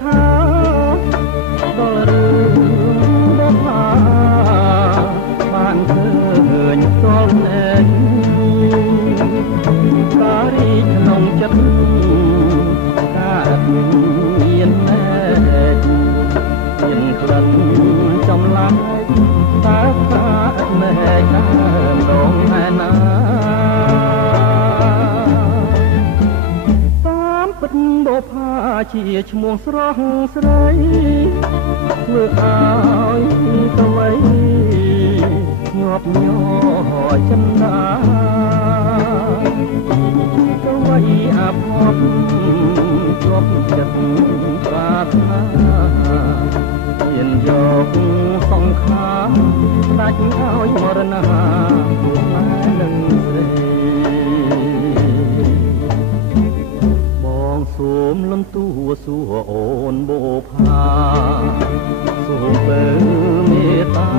ថាដល់រឿងបបាបានឃើញស្គាល់ណែតារីក្នុងចិត្តកើតមានណែមានក្លិនចំឡាយតើថាណែដើមដងណែណាតាមពិតបផាជាឈ្មោះស្រស់ស្រីធ្វើឲ្យទៅໄວញាប់ញ័រចិនដាទៅໄວអាភ័ព្វជាប់ចិត្តប្រាថ្នាមានយកសង្ខារដាច់ឲ្យមរណាពួកម៉ែនឹងស្រីបងសូមលន់ទួសួរអូនបូផាសូមបើមេត្តា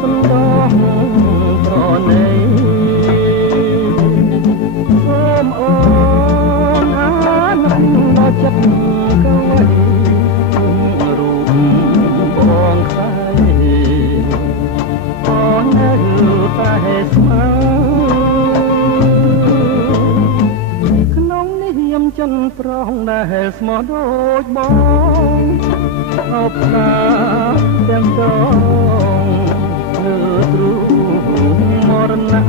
សំដងប្រណីសូមអូនអានដល់ចិត្តកវៃរូបបងខ្សែអូននៅតែស្មើក្នុងនាមចិនប្រងដែលស្មោះដូចបងអបថាទាំងចងលើទ្រូងមរណៈ